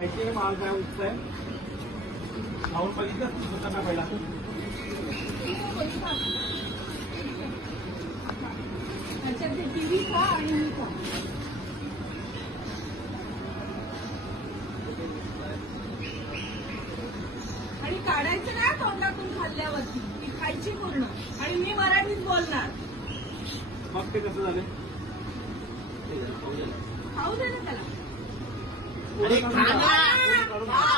माहिती आहे माल काय उठतंय? खाऊन बघितलं? दुकाना पहिला आणि मी खा. आणि काढायचं ना तोंडातून खाल्ल्यावरती. ती खायची पूर्ण. आणि मी मराठीत बोलणार. मग ते कसं झालं? खाऊ दे ना त्याला. अरे खाना!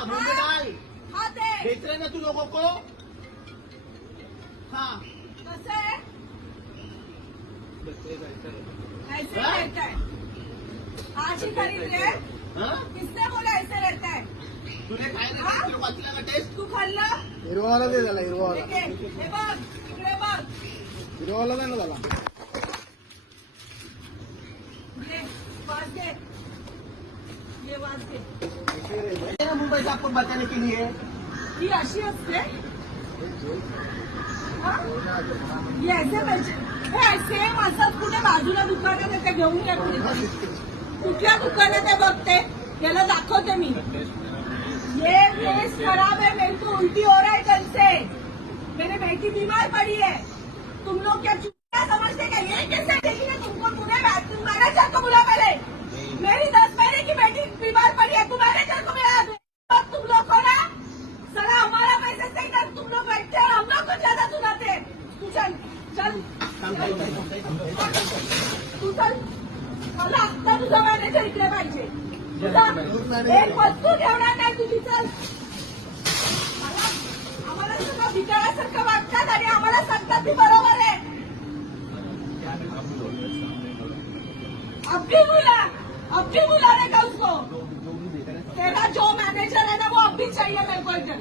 मुंगे डाल ते. बेच रहे ना तू लोगों को? हाँ. कसं आहे? ऐसे हाँ? रहता आज खरीद रहे हाँ? किसने बोला ऐसे रहता है? तूने खाया ना? तेरे को अच्छा लगा टेस्ट तू खाल्लं? हिरवाला दे त्याला हिरवाला ठीक आहे. हे बघ इकडे बघ. हिरवाला दे ना ये वास दे ये है। मुंबई से आपको बताने के लिए। ही अशी असते हा? ऐसे हे सेम असंच कुठे बाजूला दुकानात आहे ते घेऊन या कुठेतरी कुठल्या दुकानात आहे बघते याला दाखवते मी। ये फेस खराब है मेरे को उल्टी हो रहा है कल से। मेरी बेटी बीमार पड़ी है। तुम लोग क्या चुप समझते क्या ये कैसे देखी है तुमको? तूने तुम मैनेजर मला आत्ता तुझा मॅनेजर इकडे पाहिजे तुझा एक वस्तू ठेवणार नाही तुझी चल आम्हाला सगळं वागतात आणि आम्हाला सांगतात ती बरोबर आहे. का उसको तेरा जो मैनेजर है ना वो अब भी चाहिए मेरे को इधर.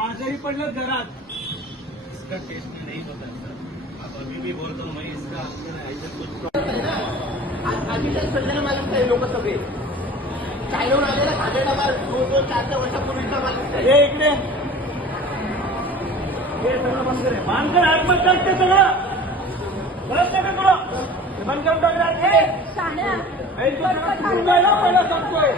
आजही पडलं घरात इसका टेस्ट नहीं पता सर अब मालक आहे लोक सगळे चालवून आलेला दोन दोन चार चार वर्षापूर्वीचा मालक इकडे हे सगळं बंद कर सगळं कळत नाही का हे बंद करून हे सगळं सांगतोय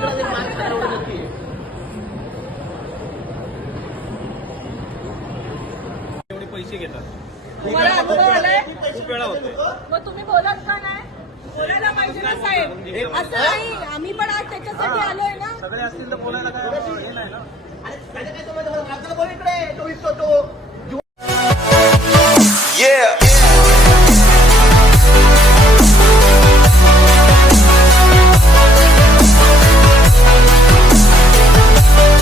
माल खायला एवढं नक्की. एवढे पैसे घेतात. तुम्हाला अनुभव आलाय? खूप वेळा होते मग तुम्ही बोलत का नाही? बोलायला पाहिजे ना साहेब. असं नाही आम्ही पण आज त्याच्यासाठी आलोय ना. सगळे असतील तर बोल.